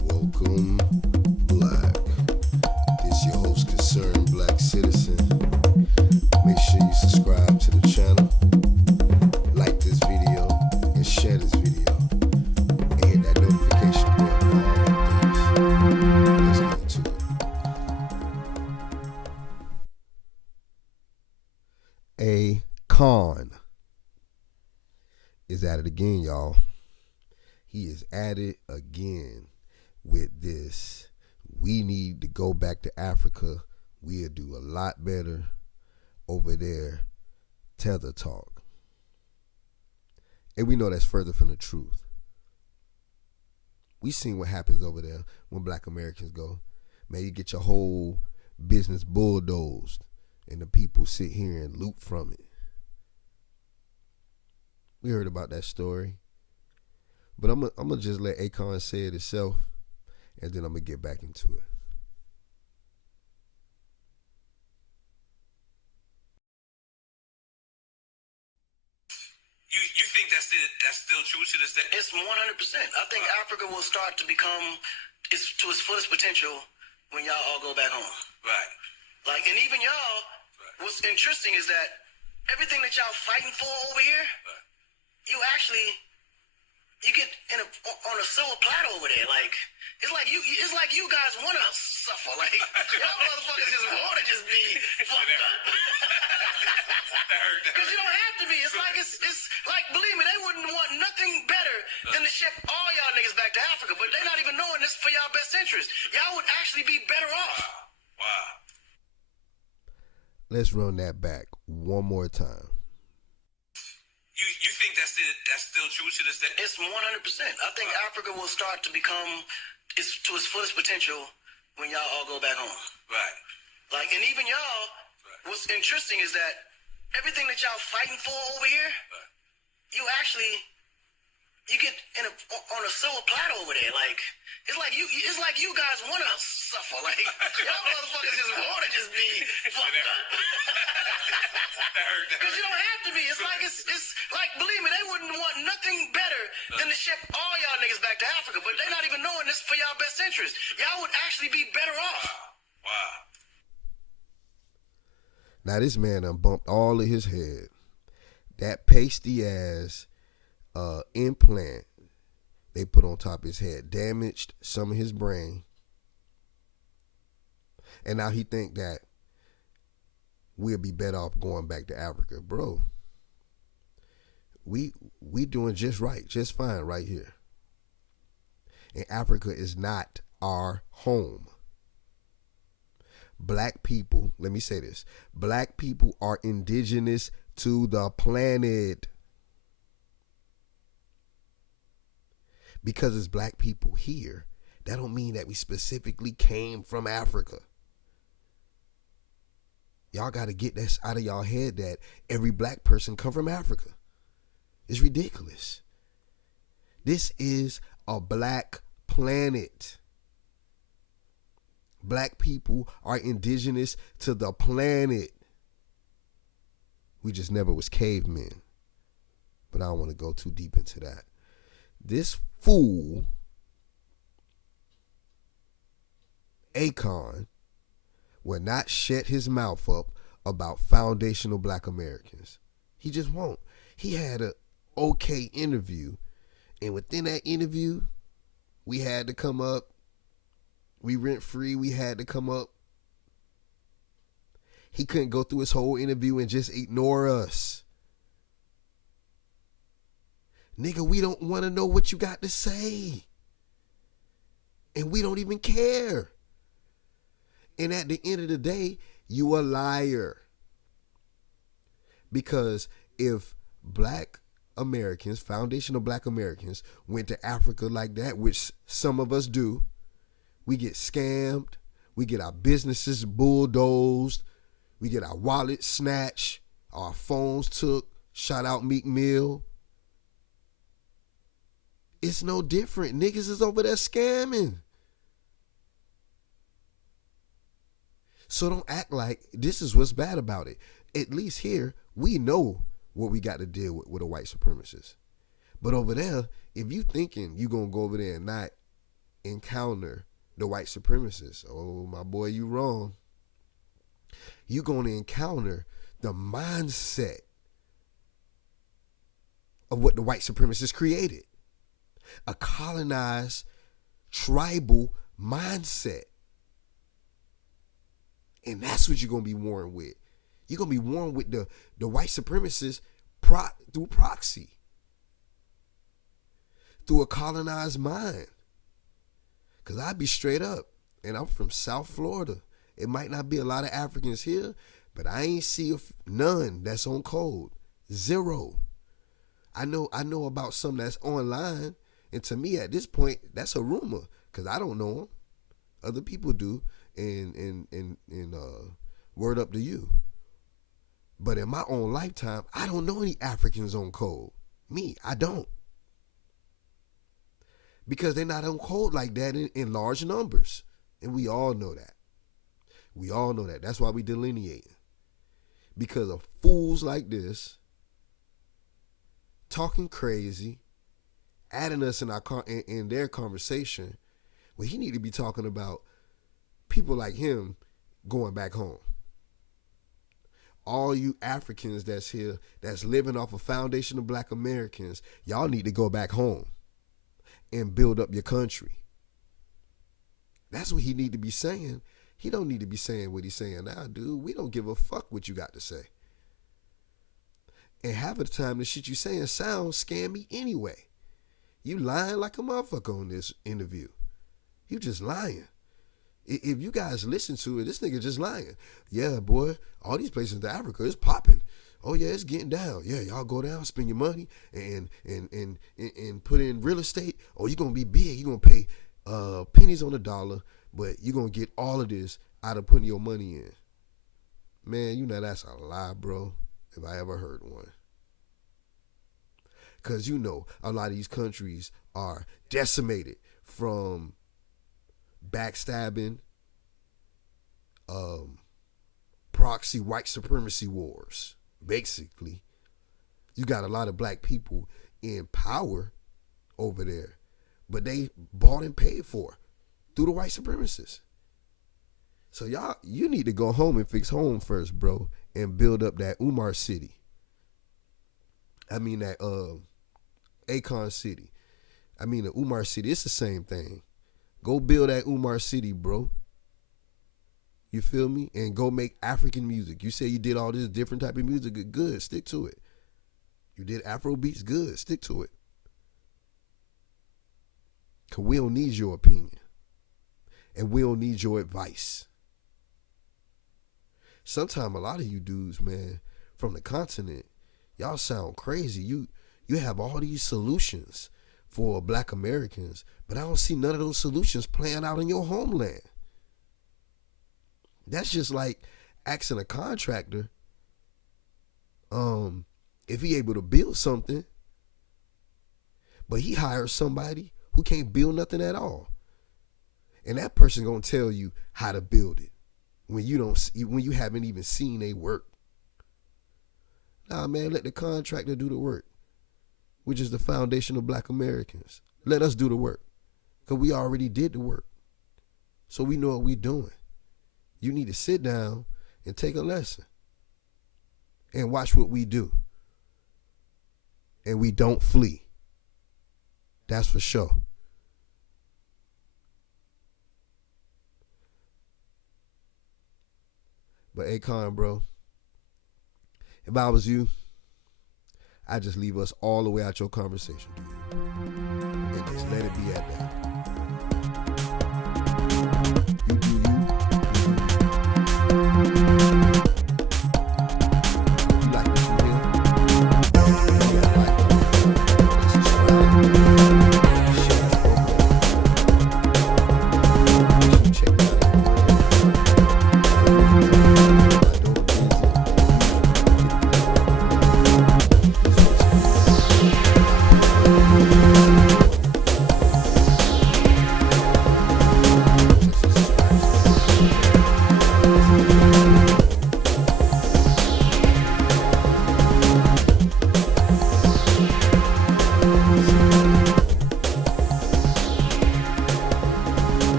Welcome, Black. This your host, Concerned Black Citizen. Make sure you subscribe to the channel, like this video, and share this video, and hit that notification bell for all updates. Let's get into it. A-Kon is at it again, y'all. He is at it again with this. We need to go back to Africa. We'll do a lot better over there. Tether talk. And we know that's further from the truth. We seen what happens over there when Black Americans go. Man, you get your whole business bulldozed and the people sit here and loot from it. We heard about that story. But I'm gonna just let A-Kon say it himself, and then I'm gonna get back into it. You think that's still true to this day? It's 100%. I think Africa will start to become to its fullest potential when y'all all go back home. Right. Like, and even y'all, what's interesting is that everything that y'all fighting for over here, you actually. You get on a silver platter over there, like it's like you guys want to suffer, like y'all motherfuckers just want to just be fucked up. Because you don't have to be. It's like believe me, they wouldn't want nothing better than to ship all y'all niggas back to Africa, but they're not even knowing this for y'all best interest. Y'all would actually be better off. Wow. Let's run that back one more time. You think that's still true to this day? It's 100%. I think Africa will start to become to its fullest potential when y'all all go back home. Right. Like, and even y'all, what's interesting is that everything that y'all fighting for over here, you actually, you get on a silver platter over there. Like, it's like you guys want to suffer. Like, y'all motherfuckers just want to just be fucked up. Because you don't have to be. It's like, believe me, they wouldn't want nothing better than to ship all y'all niggas back to Africa, but they're not even knowing this for y'all best interest. Y'all would actually be better off. Wow. Now this man done bumped all of his head. That pasty ass implant they put on top of his head damaged some of his brain. And now he think that we'll be better off going back to Africa. Bro, we doing just right, just fine right here. And Africa is not our home. Black people, let me say this. Black people are indigenous to the planet. Because it's black people here, that don't mean that we specifically came from Africa. Y'all got to get this out of y'all head that every black person come from Africa. It's ridiculous. This is a black planet. Black people are indigenous to the planet. We just never was cavemen. But I don't want to go too deep into that. This fool, A-Kon, will not shut his mouth up about foundational Black Americans. He just won't. He had an okay interview, and within that interview, we had to come up. We rent free. We had to come up. He couldn't go through his whole interview and just ignore us. Nigga, we don't want to know what you got to say. And we don't even care. And at the end of the day, you a liar. Because if Black Americans, foundational Black Americans, went to Africa like that, which some of us do, we get scammed, we get our businesses bulldozed, we get our wallets snatched, our phones took, shout out Meek Mill. It's no different. Niggas is over there scamming. So don't act like this is what's bad about it. At least here, we know what we got to deal with a white supremacist. But over there, if you thinking you going to go over there and not encounter the white supremacists, oh my boy, you wrong. You're going to encounter the mindset of what the white supremacists created. A colonized, tribal mindset. And that's what you're going to be warned with. You're going to be warned with the white supremacists through proxy. Through a colonized mind. Because I'd be straight up. And I'm from South Florida. It might not be a lot of Africans here, but I ain't see none that's on code. Zero. I know about some that's online. And to me, at this point, that's a rumor. Because I don't know them. Other people do. And word up to you. But in my own lifetime, I don't know any Africans on code. Me, I don't. Because they're not on code like that in large numbers. And we all know that. We all know that. That's why we delineate. Because of fools like this, talking crazy, adding us in their conversation, well, he need to be talking about people like him going back home. All you Africans that's here, that's living off a foundation of black Americans, y'all need to go back home and build up your country. That's what he need to be saying. He don't need to be saying what he's saying now, dude. We don't give a fuck what you got to say. And half of the time, the shit you saying sounds scammy anyway. You lying like a motherfucker on this interview. You just lying. If you guys listen to it, this nigga just lying. Yeah, boy, all these places in Africa is popping. Oh yeah, it's getting down. Yeah, y'all go down, spend your money, and put in real estate. Oh, you're gonna be big. You're gonna pay pennies on the dollar, but you're gonna get all of this out of putting your money in. Man, you know that's a lie, bro. If I ever heard one. Cause you know a lot of these countries are decimated from backstabbing, proxy white supremacy wars. Basically, you got a lot of black people in power over there, but they bought and paid for through the white supremacists. So you need to go home and fix home first, bro, and build up that Umar city. I mean that A-Kon city. I mean the Umar city. It's the same thing. Go build that Umar city, bro. You feel me? And go make African music. You say you did all this different type of music. Good. Stick to it. You did Afro beats. Good. Stick to it. Because we don't need your opinion. And we don't need your advice. Sometimes a lot of you dudes, man, from the continent, y'all sound crazy. You have all these solutions for black Americans, but I don't see none of those solutions playing out in your homeland. That's just like asking a contractor if he able to build something, but he hires somebody who can't build nothing at all. And that person gonna tell you how to build it when you haven't even seen they work. Nah, man, let the contractor do the work, which is the foundation of black Americans. Let us do the work, because we already did the work. So we know what we're doing. You need to sit down and take a lesson and watch what we do. And we don't flee. That's for sure. But A-Kon, bro, if I was you, I'd just leave us all the way out your conversation, dude. And just let it be at that.